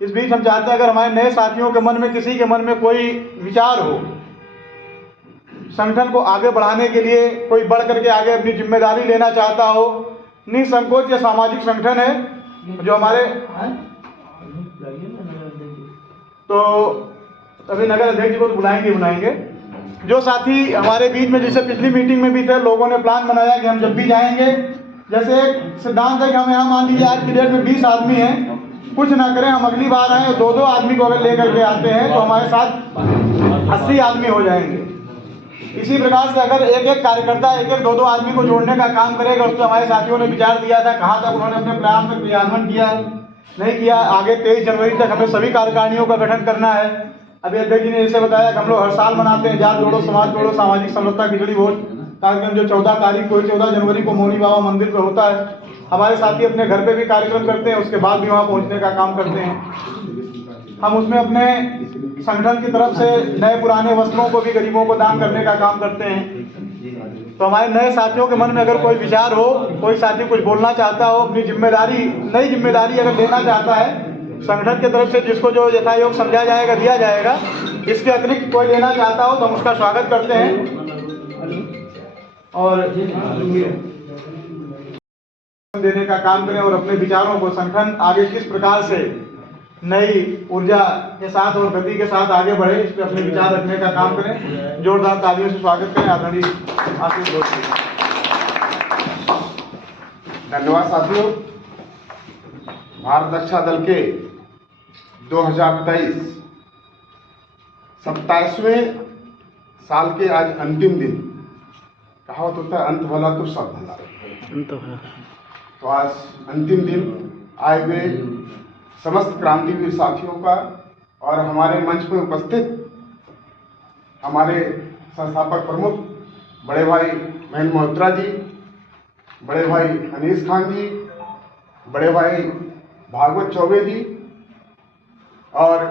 इस बीच हम चाहते हैं अगर हमारे नए साथियों के मन में, किसी के मन में कोई विचार हो, संगठन को आगे बढ़ाने के लिए कोई बढ़ करके आगे अपनी जिम्मेदारी लेना चाहता हो, निसंकोच ये सामाजिक संगठन है जो हमारे, तो अभी नगर अध्यक्ष जी को तो बुलाएंगे। जो साथी हमारे बीच में, जैसे पिछली मीटिंग में भी थे, लोगों ने प्लान बनाया कि हम जब भी जाएंगे, जैसे एक सिद्धांत है कि हम यहाँ मान लीजिए आज की डेट में 20 आदमी हैं, कुछ ना करें, हम अगली बार आए और 2-2 आदमी को अगर लेकर के आते हैं तो हमारे साथ 80 आदमी हो जाएंगे। इसी प्रकार से अगर एक एक कार्यकर्ता 1-1, 2-2 आदमी को जोड़ने का काम करेगा, उस पर हमारे साथियों ने विचार दिया था, कहाँ तक उन्होंने अपने प्रयास में क्रियान्वयन किया, नहीं किया। आगे 23 जनवरी तक हमें सभी कार्यकारिणियों का गठन करना है। अभी अध्यक्ष जी ने जैसे बताया कि हम लोग हर साल मनाते हैं जात जोड़ो समाज जोड़ो सामाजिक समरसता खिचड़ी भोज कार्यक्रम, जो 14 तारीख को, 14 जनवरी को मौनी बाबा मंदिर पे होता है। हमारे साथी अपने घर पे भी कार्यक्रम करते हैं, उसके बाद भी वहाँ पहुँचने का काम करते हैं। हम उसमें अपने संगठन की तरफ से नए पुराने वस्त्रों को भी गरीबों को दान करने का काम करते हैं। तो हमारे नए साथियों के मन में अगर कोई विचार हो, कोई साथी कुछ बोलना चाहता हो, अपनी जिम्मेदारी, नई जिम्मेदारी अगर लेना चाहता है, संगठन की तरफ से जिसको जो यथायोग समझा जाएगा, दिया जाएगा, इसके अतिरिक्त कोई लेना चाहता हो तो हम उसका स्वागत करते हैं। और देने का काम करें और अपने विचारों को, संगठन आगे किस प्रकार से नई ऊर्जा के साथ और गति के साथ आगे बढ़े, इस पर अपने विचार रखने का काम करें। जोरदार तालियों से स्वागत करें आदरणीय आशीष घोष जी। धन्यवाद साथियों। भारत रक्षा दल के 2023 27वें साल के आज अंतिम दिन, कहावत होता है अंत भला तो सब भला, तो आज अंतिम दिन आए हुए समस्त क्रांतिवीर साथियों का और हमारे मंच पर उपस्थित हमारे संस्थापक प्रमुख बड़े भाई महेंद्र मल्होत्रा जी, बड़े भाई अनीस खान जी, बड़े भाई भागवत चौबे जी, और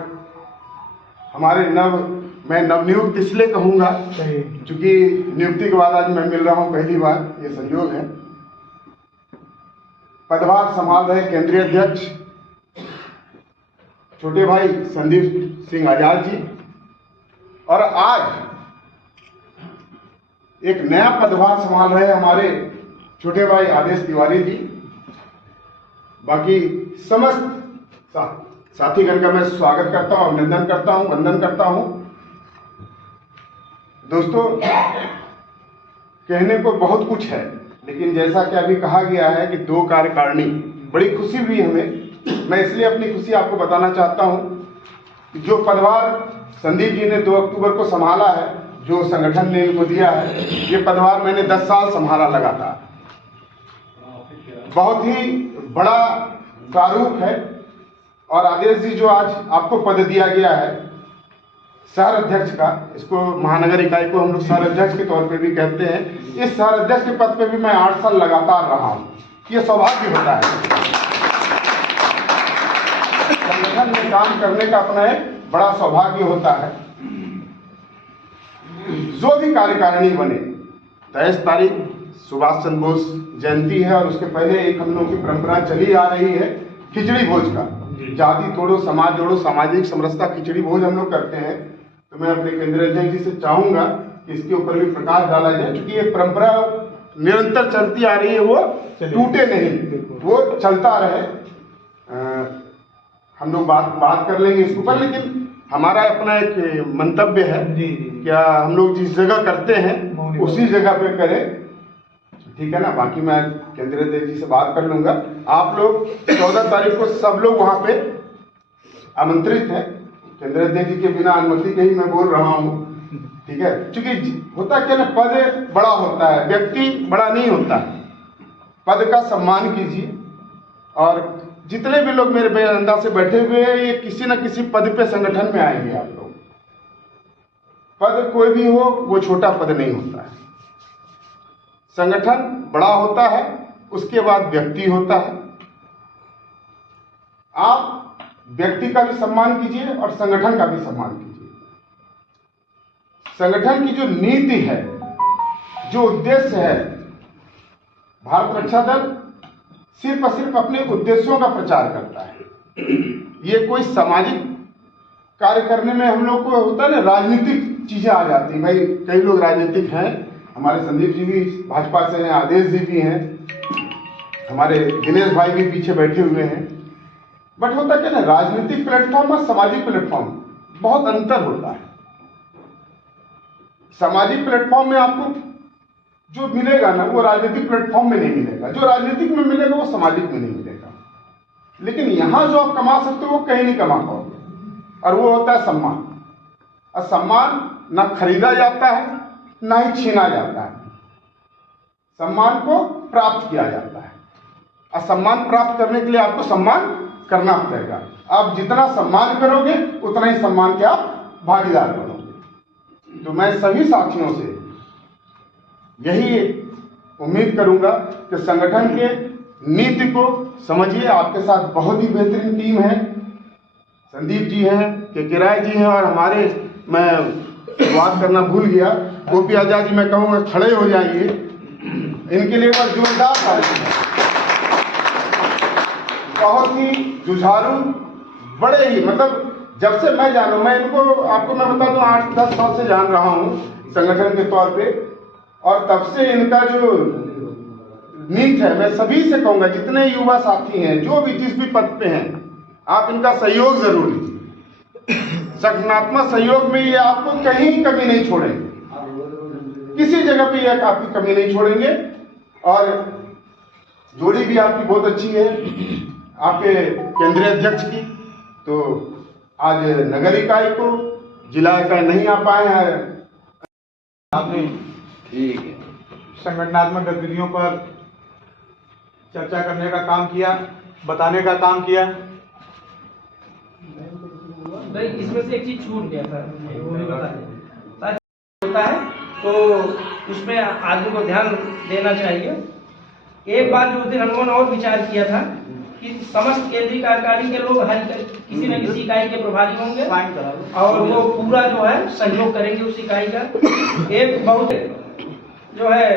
हमारे मैं नवनियुक्त इसलिए कहूँगा क्योंकि नियुक्ति के बाद आज मैं मिल रहा हूँ पहली बार, ये संयोग है। पदभार संभाल रहे केंद्रीय अध्यक्ष छोटे भाई संदीप सिंह आजाद जी, और आज एक नया पदभार संभाल रहे हैं हमारे छोटे भाई आदेश तिवारी जी। बाकी समस्त साथीगण का मैं स्वागत करता हूं, अभिनंदन करता हूं, वंदन करता हूं। दोस्तों, कहने को बहुत कुछ है, लेकिन जैसा कि अभी कहा गया है कि 2 कार्यकारिणी, बड़ी खुशी हुई हमें। मैं इसलिए अपनी खुशी आपको बताना चाहता हूं कि जो पदभार संदीप जी ने 2 अक्टूबर को संभाला है, जो संगठन ने इनको दिया है, ये पदभार मैंने 10 साल संभाला लगातार। बहुत ही बड़ा प्रारूप है। और आदेश जी, जो आज आपको पद दिया गया है शहर अध्यक्ष का, इसको महानगर इकाई को हम लोग शहर अध्यक्ष के तौर पे भी कहते हैं, इस शहर अध्यक्ष के पद पे भी मैं 8 साल लगातार रहा हूं। ये सौभाग्य होता है, संगठन में काम करने का अपना एक बड़ा सौभाग्य होता है। जो भी कार्यकारिणी बने, 23 तारीख सुभाष चंद्र बोस जयंती है, और उसके पहले एक हम लोगों की परंपरा चली आ रही है खिचड़ी भोज का। जाति तोड़ो समाज जोड़ो, सामाजिक समरसता खिचड़ी भोज हम लोग करते हैं। तो मैं अपने केंद्रीय अध्यक्ष जी से चाहूंगा कि इसके ऊपर भी प्रकाश डाला जाए, क्योंकि ये परंपरा निरंतर चलती आ रही है, वो टूटे नहीं, वो चलता रहे। हम लोग बात कर लेंगे इसके ऊपर, लेकिन हमारा अपना एक मंतव्य है, क्या हम लोग जिस जगह करते हैं उसी जगह पे करें, ठीक है ना। बाकी मैं केंद्रीय अध्यक्ष जी से बात कर लूंगा। आप लोग 14 तारीख को सब लोग वहां पे आमंत्रित हैं। केंद्रीय अध्यक्ष जी के बिना अनुमति के ही मैं बोल रहा हूं, ठीक है। क्योंकि होता क्या ना, पद बड़ा होता है, व्यक्ति बड़ा नहीं होता है। पद का सम्मान कीजिए, और जितने भी लोग मेरे बेअंदा से बैठे हुए हैं, ये किसी न किसी पद पे संगठन में आएंगे। आप लोग, पद कोई भी हो, वो छोटा पद नहीं होता है। संगठन बड़ा होता है, उसके बाद व्यक्ति होता है। आप व्यक्ति का भी सम्मान कीजिए और संगठन का भी सम्मान कीजिए। संगठन की जो नीति है, जो उद्देश्य है, भारत रक्षा दल सिर्फ और सिर्फ अपने उद्देश्यों का प्रचार करता है। ये कोई सामाजिक कार्य करने में हम लोग को होता है ना, राजनीतिक चीजें आ जाती हैं। भाई, कई लोग राजनीतिक हैं, हमारे संदीप जी भी भाजपा से हैं, आदेश जी भी हैं, हमारे दिनेश भाई भी पीछे बैठे हुए हैं। बट होता क्या ना, राजनीतिक प्लेटफॉर्म और सामाजिक प्लेटफॉर्म बहुत अंतर होता है। सामाजिक प्लेटफॉर्म में आपको जो मिलेगा ना, वो राजनीतिक प्लेटफॉर्म में नहीं मिलेगा। जो राजनीतिक में मिलेगा वो सामाजिक में नहीं मिलेगा। लेकिन यहां जो आप कमा सकते हो वो कहीं नहीं कमा पाओगे, और वो होता है सम्मान। और सम्मान ना खरीदा जाता है, ना ही छीना जाता है। सम्मान को प्राप्त किया जाता है, और सम्मान प्राप्त करने के लिए आपको सम्मान करना पड़ेगा। आप जितना सम्मान करोगे, उतना ही सम्मान के आप भागीदार बनोगे। तो मैं सभी साथियों से यही उम्मीद करूंगा कि संगठन के नीति को समझिए। आपके साथ बहुत ही बेहतरीन टीम है, संदीप जी हैं, के किराय जी हैं, और हमारे, मैं बात करना भूल गया, गोपी आजाद जी, मैं कहूँगा खड़े हो जाइए, इनके लिए बस जोरदार ताली। बहुत ही जुझारू, बड़े ही, मतलब जब से मैं जानू, मैं इनको आपको मैं बता दूं 8-10 साल से जान रहा हूं संगठन के तौर पे, और तब से इनका जो नीति है, मैं सभी से कहूंगा, जितने युवा साथी हैं, जो भी जिस भी पद पे हैं, आप इनका सहयोग जरूर लीजिए। संगठनात्मक सहयोग में ये आपको कहीं कमी नहीं छोड़ेंगे, किसी जगह पे ये आपकी कमी नहीं छोड़ेंगे। और जोड़ी भी आपकी बहुत अच्छी है, आपके केंद्रीय अध्यक्ष की। तो आज नगर इकाई को, जिला इकाई नहीं आ पाए हैं, आपने ठीक है, संगठनात्मक गतिविधियों पर चर्चा करने का काम किया, बताने का काम किया। भाई, इसमें से एक चीज छूट गया था, वो भी बता दें। होता है तो उसमें आदमी को ध्यान देना चाहिए। एक बात जो उस दिन हम लोगों ने और विचार किया था कि समस्त केंद्रीय कार्यकारिणी के लोग किसी न किसी इकाई के प्रभारी होंगे, और वो पूरा जो है सहयोग करेंगे उस इकाई का। एक बहुत जो है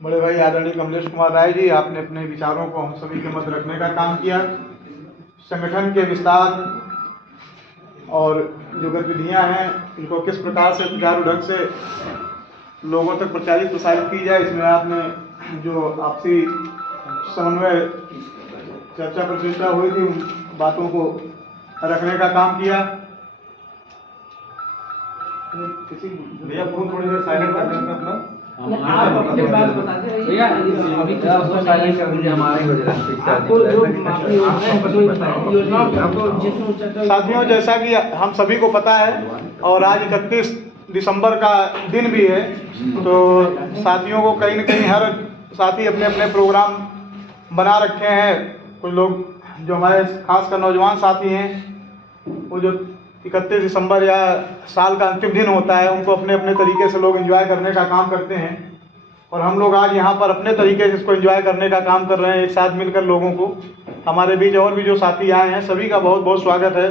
बड़े भाई आदरणीय कमलेश कुमार राय जी, आपने अपने विचारों को हम सभी के मध्य रखने का काम किया। संगठन के विस्तार और जो गतिविधियाँ हैं इनको किस प्रकार से सुचारू ढंग से लोगों तक प्रसारित की जाए, इसमें आपने जो आपसी समन्वय चर्चा प्रतिष्ठा हुई थी उन बातों को रखने का काम किया। भैया फोन थोड़ी देर साइलेंट कर दें अपना। आप अपने बात बताते रहिए भैया, अभी तो साइलेंट कर दीजिए, हमारे आपको जो अपनी योजना है वही बताइए, योजनाओं पे आपको जिसमें साथियों, जैसा कि हम सभी को पता है और आज 31 दिसंबर का दिन भी है, तो साथियों को कहीं न कहीं हर साथी अपने अपने प्रोग्राम बना रखे हैं। कुछ लोग जो हमारे खासकर नौजवान साथी हैं, वो जो 31 दिसंबर या साल का अंतिम दिन होता है उनको अपने अपने तरीके से लोग एंजॉय करने का काम करते हैं, और हम लोग आज यहाँ पर अपने तरीके से इसको एंजॉय करने का काम कर रहे हैं एक साथ मिलकर लोगों को। हमारे बीच और भी जो साथी आए हैं सभी का बहुत बहुत स्वागत है,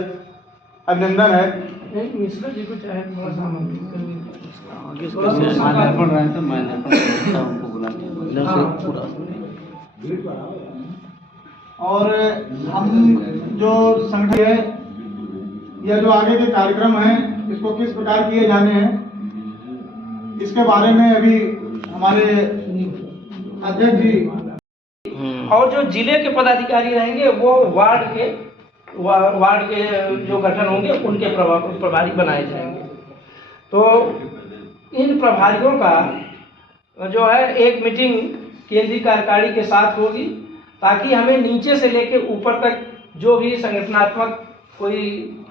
अभिनंदन है। मिश्रा जी को चाहे और हम जो संगठन है या जो आगे के कार्यक्रम हैं इसको किस प्रकार किए जाने हैं, इसके बारे में अभी हमारे अध्यक्ष जी और जो जिले के पदाधिकारी रहेंगे वो वार्ड के जो गठन होंगे उनके प्रभारी बनाए जाएंगे। तो इन प्रभारियों का जो है एक मीटिंग केंद्रीय कार्यकारिणी के साथ होगी, ताकि हमें नीचे से लेकर ऊपर तक जो भी संगठनात्मक कोई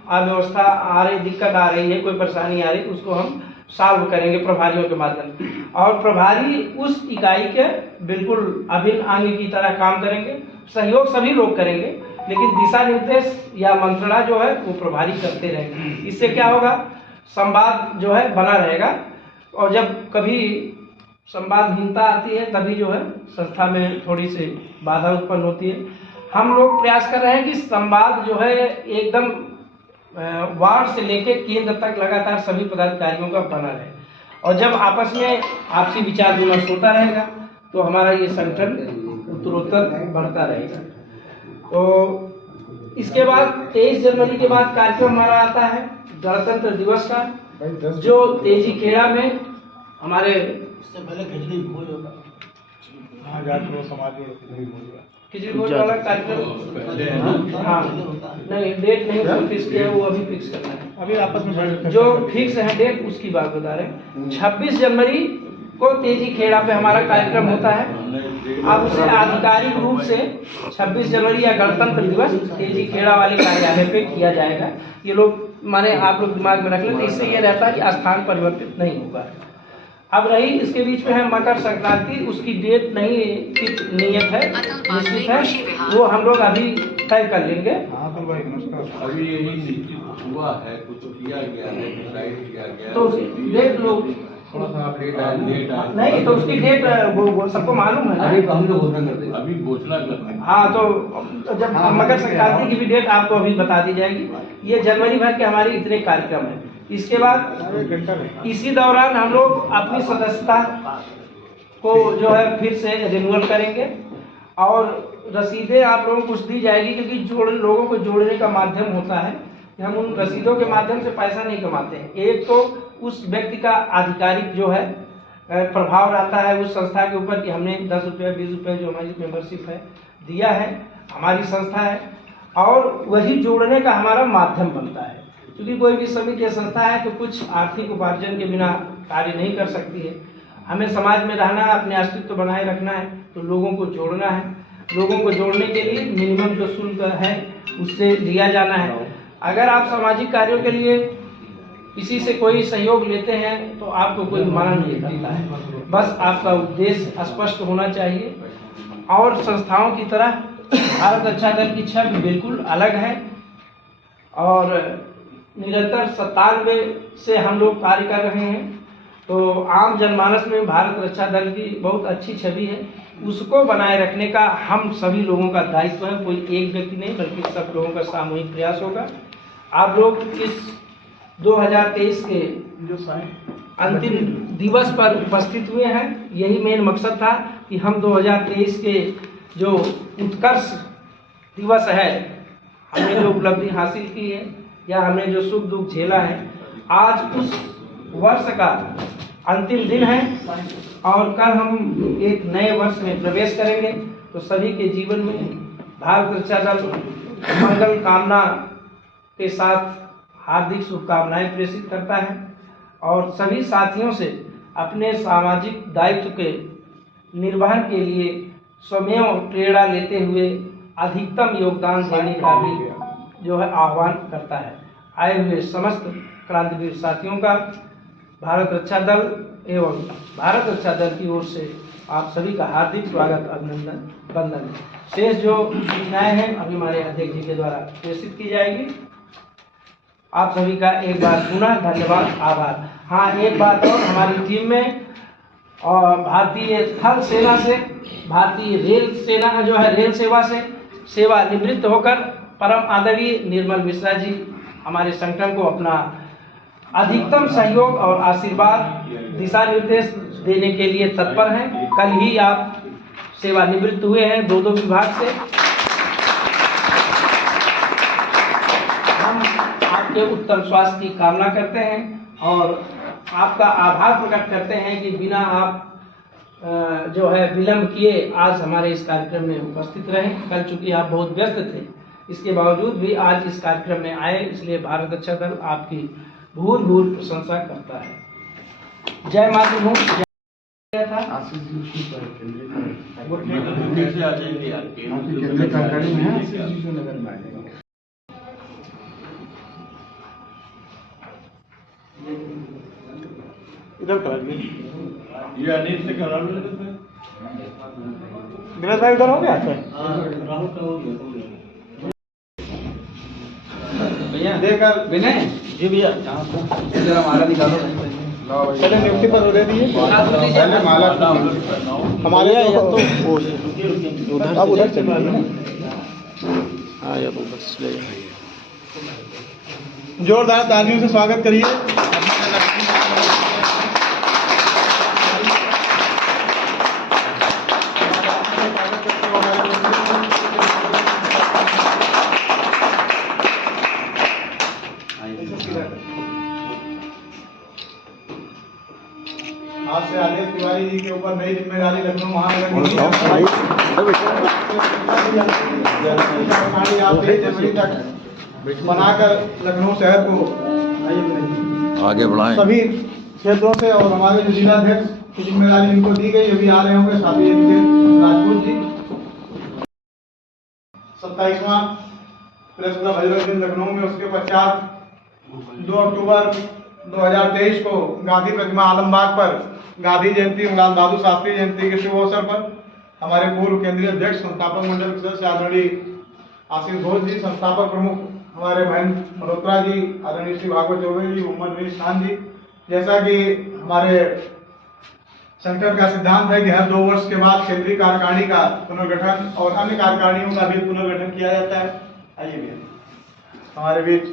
अव्यवस्था आ रही, दिक्कत आ रही है, कोई परेशानी आ रही है, उसको हम सॉल्व करेंगे प्रभारियों के माध्यम से। और प्रभारी उस इकाई के बिल्कुल अभिन्न अंग की तरह काम करेंगे, सहयोग सभी लोग करेंगे, लेकिन दिशा निर्देश या मंत्रणा जो है वो प्रभारी करते रहेंगे। इससे क्या होगा, संवाद जो है बना रहेगा, और जब कभी संवादहीनता आती है तभी जो है संस्था में थोड़ी सी बाधा उत्पन्न होती है। हम लोग प्रयास कर रहे हैं कि संवाद जो है एकदम वार्ड से लेकर केंद्र तक लगातार सभी पदाधिकारियों का बना रहे, और जब आपस में आपसी विचार विमर्श होता रहेगा तो हमारा ये संगठन उत्तरोत्तर बढ़ता रहेगा। तो इसके बाद 23 जनवरी के बाद कार्यक्रम हमारा आता है गणतंत्र दिवस का, जो तेजी खेड़ा में हमारे खिचड़ी भोज वाला कार्यक्रम, हाँ नहीं डेट नहीं फिक्स किया, वो अभी फिक्स करना है, अभी आपस में जो फिक्स है डेट उसकी बात बता रहे हैं। 26 जनवरी को तेजी खेड़ा पे हमारा कार्यक्रम होता है। अब उसे आधिकारिक रूप से 26 जनवरी या गणतंत्र दिवस तेजी खेड़ा वाले कार्यालय पे किया जाएगा। ये लोग माने आप लोग दिमाग में रख लें, तो इससे ये रहता है कि स्थान परिवर्तित नहीं होगा। अब रही इसके बीच में है मकर संक्रांति, उसकी डेट नहीं नियत है, निश्चित है, वो हम लोग अभी तय कर लेंगे। अभी यही निश्चित हुआ है, कुछ किया गया है, डिसाइड किया गया है, तो डेट लोग थोड़ा सा अपडेट आया नहीं, तो उसकी डेट वो सबको मालूम है ना, अभी हम लोग घोषणा करते हैं, अभी घोषणा करते हैं। हाँ, तो जब मकर संक्रांति की भी डेट आपको अभी बता दी जाएगी। ये जनवरी भर के हमारे इतने कार्यक्रम हैं। इसके बाद इसी दौरान हम लोग अपनी सदस्यता को जो है फिर से रिन्यूअल करेंगे, और रसीदें आप लोगों को कुछ दी जाएगी, क्योंकि लोगों को जोड़ने का माध्यम होता है कि हम उन रसीदों के माध्यम से पैसा नहीं कमाते हैं। एक तो उस व्यक्ति का आधिकारिक जो है प्रभाव रहता है उस संस्था के ऊपर कि हमने 10 रुपये 20 रुपये जो हमारी मेंबरशिप है दिया है, हमारी संस्था है, और वही जोड़ने का हमारा माध्यम बनता है। क्योंकि कोई भी समिति या संस्था है तो कुछ आर्थिक उपार्जन के बिना कार्य नहीं कर सकती है। हमें समाज में रहना है, अपने अस्तित्व बनाए रखना है, तो लोगों को जोड़ना है। लोगों को जोड़ने के लिए मिनिमम जो शुल्क है उससे लिया जाना है। अगर आप सामाजिक कार्यों के लिए किसी से कोई सहयोग लेते हैं तो आपको कोई मना नहीं करता है, बस आपका उद्देश्य स्पष्ट होना चाहिए। और संस्थाओं की तरह भारत अच्छा दल की छवि बिल्कुल अलग है, और निरंतर 97 से हम लोग कार्य कर रहे हैं। तो आम जनमानस में भारत रक्षा दल की बहुत अच्छी छवि है, उसको बनाए रखने का हम सभी लोगों का दायित्व है। कोई एक व्यक्ति नहीं बल्कि सब लोगों का सामूहिक प्रयास होगा। आप लोग इस 2023 के जो अंतिम दिवस पर उपस्थित हुए हैं, यही मेन मकसद था कि हम 2023 के जो उत्कर्ष दिवस है हमने जो उपलब्धि हासिल की है या हमने जो सुख दुख झेला है, आज उस वर्ष का अंतिम दिन है और कल हम एक नए वर्ष में प्रवेश करेंगे। तो सभी के जीवन में भारत रक्षा दल मंगल कामना के साथ हार्दिक शुभकामनाएं प्रेषित करता है और सभी साथियों से अपने सामाजिक दायित्व के निर्वहन के लिए स्वयं प्रेरणा लेते हुए अधिकतम योगदान देने का भी जो है आह्वान करता है। आए हुए समस्त क्रांतिवीर साथियों का भारत रक्षा दल एवं भारत रक्षा दल की ओर से आप सभी का हार्दिक स्वागत, अभिनंदन, वंदन। शेष जो सूचनाएं हैं अभी हमारे अध्यक्ष जी के द्वारा प्रेषित की जाएगी। आप सभी का एक बार पुनः धन्यवाद, आभार। हाँ, एक बात और, हमारी टीम में और भारतीय थल सेना से, भारतीय रेल सेना जो है रेल सेवा से सेवा निवृत्त होकर परम आदरणीय निर्मल मिश्रा जी हमारे संगठन को अपना अधिकतम सहयोग और आशीर्वाद, दिशा निर्देश देने के लिए तत्पर हैं। कल ही आप सेवा निवृत्त हुए हैं दो विभाग से। हम आपके उत्तम स्वास्थ्य की कामना करते हैं और आपका आभार प्रकट करते हैं कि बिना आप जो है विलंब किए आज हमारे इस कार्यक्रम में उपस्थित रहे। कल चूंकि आप बहुत व्यस्त थे, इसके बावजूद भी आज इस कार्यक्रम में आए, इसलिए भारत रक्षा दल आपकी भूल प्रशंसा करता है। जय मातृभूमि। इधर करा दिए ये अनिल से करा लो। दिनेश भाई उधर हो गया? भैया देकर विनय जी भैया, जरा माला निकालो। पहले नियुक्ति पत्र दे दिए, पहले माला हमारे उधर अब उधर चलिए। हाँ, अब उधर से ले जाइए। जोरदार तालियों से स्वागत करिए। आज से आदेश तिवारी जी के ऊपर नई जिम्मेदारी लखनऊ महानगर निगम आप 23 जनवरी तक बनाकर लखनऊ शहर को आगे बढ़ाएं। सभी क्षेत्रों से और हमारे जो जिलाध्यक्ष की जिम्मेदारी इनको दी गई, अभी आ रहे होंगे साथी इनके राजपूत जी। 27वां प्रेस क्लब हजरत दिन लखनऊ में, उसके पश्चात 2 अक्टूबर 2023 को गांधी प्रतिमा आलमबाग पर गांधी जयंती, लाल बहादुर शास्त्री जयंती के शुभ अवसर पर हमारे पूर्व केंद्रीय अध्यक्ष संस्थापक मंडल के सदस्य आदरणीय आशीष घोष जी, संस्थापक प्रमुख हमारे महेंद्र मल्होत्रा जी, आदरणीय श्री भागवत चौबे जी, मोहम्मद मीर खान जी, जैसा कि हमारे संगठन का सिद्धांत है कि हर 2 वर्ष के बाद केंद्रीय कार्यकारिणी का पुनर्गठन और अन्य कार्यकारिणियों का भी पुनर्गठन किया जाता है। आइए भैया, हमारे बीच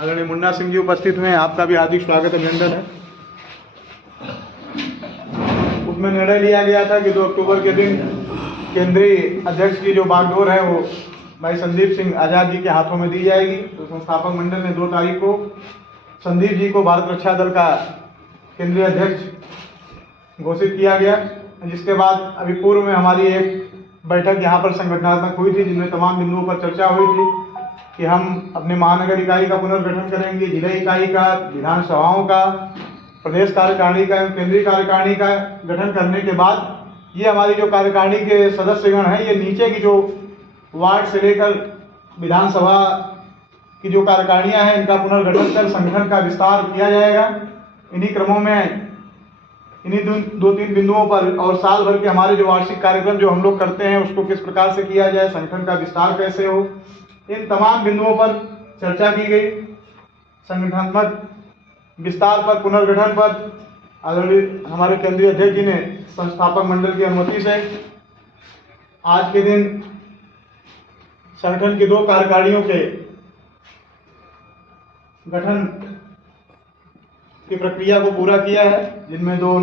आदरणीय मुन्ना सिंह जी उपस्थित हुए हैं, आपका भी हार्दिक स्वागत, अभिनंदन है। उसमें निर्णय लिया गया था कि 2 अक्टूबर के दिन केंद्रीय अध्यक्ष की जो बागडोर है वो भाई संदीप सिंह आजाद जी के हाथों में दी जाएगी। तो संस्थापक मंडल ने 2 तारीख को संदीप जी को भारत रक्षा दल का केंद्रीय अध्यक्ष घोषित किया गया, जिसके बाद अभी पूर्व में हमारी एक बैठक यहाँ पर संगठनात्मक हुई थी, जिनमें तमाम बिंदुओं पर चर्चा हुई थी कि हम अपने महानगर इकाई का पुनर्गठन करेंगे, जिला इकाई का, विधानसभाओं का, प्रदेश कार्यकारिणी का एवं केंद्रीय कार्यकारिणी का गठन करने के बाद ये हमारी जो कार्यकारिणी के सदस्यगण हैं, ये नीचे की जो वार्ड से लेकर विधानसभा की जो कार्यकारिणियां हैं, इनका पुनर्गठन कर संगठन का विस्तार किया जाएगा। इन्हीं क्रमों में इन्हीं 2-3 बिंदुओं पर और साल भर के हमारे जो वार्षिक कार्यक्रम जो हम लोग करते हैं उसको किस प्रकार से किया जाए, संगठन का विस्तार कैसे हो, इन तमाम बिंदुओं पर चर्चा की गई। संगठनात्मक विस्तार पर, पुनर्गठन पर आदरणीय हमारे केंद्रीय अध्यक्ष जी ने संस्थापक मंडल की अनुमति से आज के दिन संगठन की 2 कार्यकारिणियों के गठन की प्रक्रिया को पूरा किया है, जिनमें 2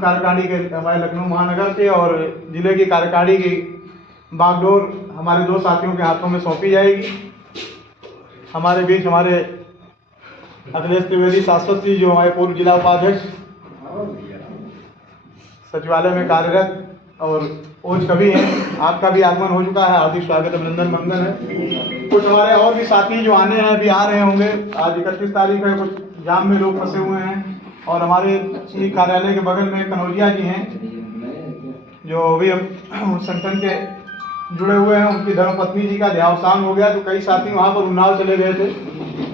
कार्यकारिणी के हमारे लखनऊ महानगर के और जिले की कार्यकारिणी की बागडोर हमारे 2 साथियों के हाथों में सौंपी जाएगी। हमारे बीच हमारे अखिलेश त्रिवेदी शाश्वत जी, जो हमारे पूर्व जिला उपाध्यक्ष, सचिवालय में कार्यरत, और ओज कवि हैं। आपका भी आगमन हो चुका है, हार्दिक स्वागत, अभिनंदन, मंगल है। कुछ हमारे और भी साथी जो आने हैं, अभी आ रहे होंगे। आज 31 तारीख है, कुछ जाम में लोग फंसे हुए हैं। और हमारे ही कार्यालय के बगल में कनौजिया जी हैं, जो अभी हम संगठन के जुड़े हुए हैं। उनकी धर्मपत्नी जी का देहावसान हो गया, तो कई साथी वहाँ पर उन्नाव चले गए थे,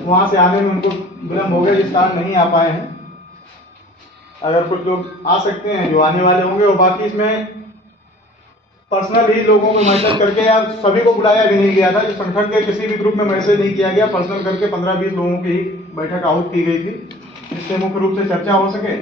वहाँ से आने में उनको विलम्ब हो गया, जिस कारण नहीं आ पाए हैं। अगर कुछ लोग आ सकते हैं जो आने वाले होंगे, और बाकी इसमें पर्सनल ही लोगों को मैसेज करके, या सभी को बुलाया भी नहीं गया था, जो संगठन के किसी भी ग्रुप में मैसेज नहीं किया गया, पर्सनल करके 15-20 लोगों की बैठक आहूत की गई थी, जिससे मुख्य रूप से चर्चा हो सके